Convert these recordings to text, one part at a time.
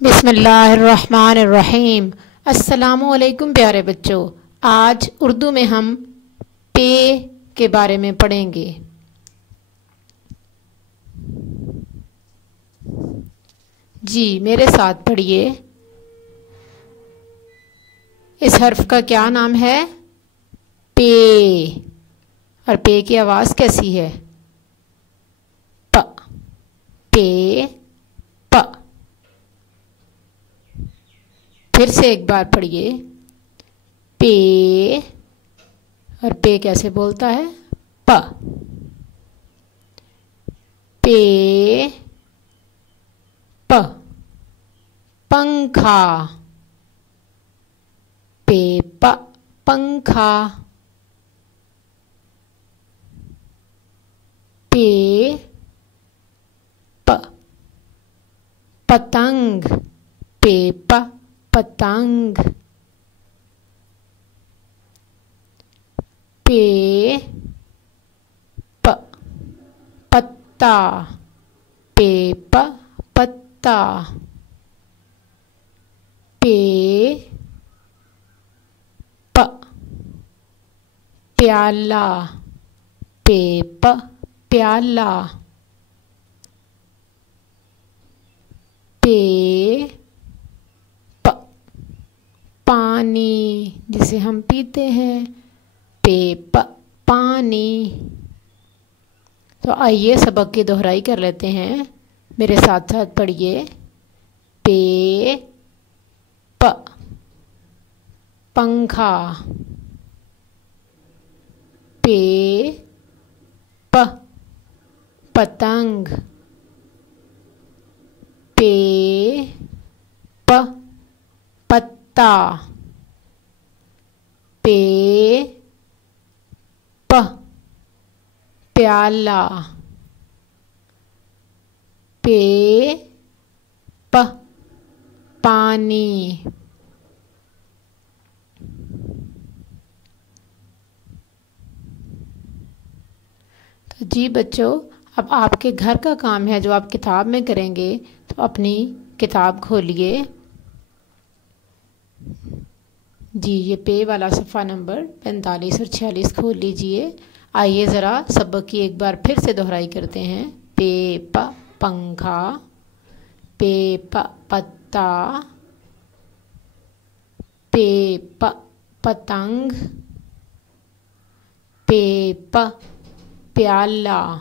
बिस्मिल्लाहिर्रहमानिर्रहीम। अस्सलामुअलैकुम प्यारे बच्चों, आज उर्दू में हम पे के बारे में पढ़ेंगे। जी मेरे साथ पढ़िए। इस हर्फ का क्या नाम है? पे। और पे की आवाज़ कैसी है? प। पे प। फिर से एक बार पढ़िए। पे। और पे कैसे बोलता है? प। पे प। पंखा। पे प पंखा। पे प पतंग। पे प पतंग। पे प पत्ता। पे प पत्ता। पे प प्याला। पे प प्याला। पे प पानी, जिसे हम पीते हैं। पे प पानी। तो आइए सबक की दोहराई कर लेते हैं। मेरे साथ साथ पढ़िए। पे प पंखा। पे प पतंग। पे प पत्ता। पे प प्याला। पे प पानी। तो जी बच्चों, अब आपके घर का काम है जो आप किताब में करेंगे। तो अपनी किताब खोलिए। जी ये पे वाला सफ़ा नंबर 45 और 46 खोल लीजिए। आइए ज़रा सबक की एक बार फिर से दोहराई करते हैं। पे प पंखा। पे प पत्ता। पे प पतंग। पे प प्याला।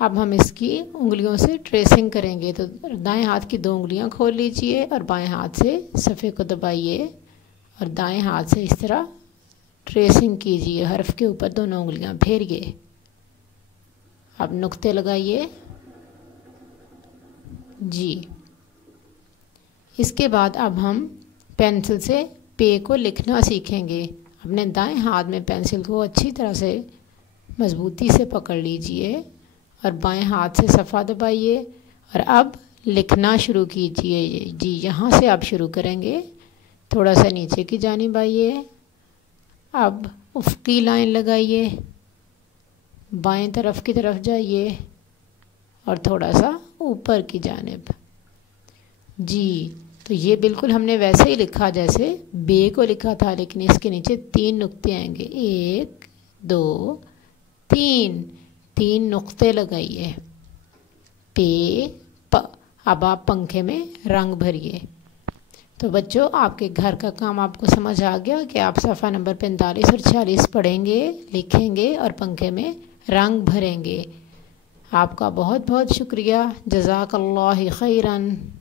अब हम इसकी उंगलियों से ट्रेसिंग करेंगे। तो दाएं हाथ की 2 उंगलियां खोल लीजिए और बाएं हाथ से सफ़े को दबाइए और दाएं हाथ से इस तरह ट्रेसिंग कीजिए। हर्फ के ऊपर दोनों उंगलियां फेरिए। अब नुक्ते लगाइए। जी इसके बाद अब हम पेंसिल से पे को लिखना सीखेंगे। अपने दाएं हाथ में पेंसिल को अच्छी तरह से मज़बूती से पकड़ लीजिए और बाएं हाथ से सफ़ा दबाइए और अब लिखना शुरू कीजिए। जी यहाँ से आप शुरू करेंगे। थोड़ा सा नीचे की जानिब आइए। अब उफ़क़ी लाइन लगाइए। बाएं तरफ की तरफ जाइए और थोड़ा सा ऊपर की जानिब। जी तो ये बिल्कुल हमने वैसे ही लिखा जैसे बे को लिखा था, लेकिन इसके नीचे 3 नुक्ते आएंगे। 1 2 3 3 नुक्ते लगाइए। पे प। अब आप पंखे में रंग भरिए। तो बच्चों, आपके घर का काम आपको समझ आ गया कि आप सफ़ा नंबर 45 और 46 पढ़ेंगे, लिखेंगे और पंखे में रंग भरेंगे। आपका बहुत बहुत शुक्रिया। जज़ाकल्लाह खैरन।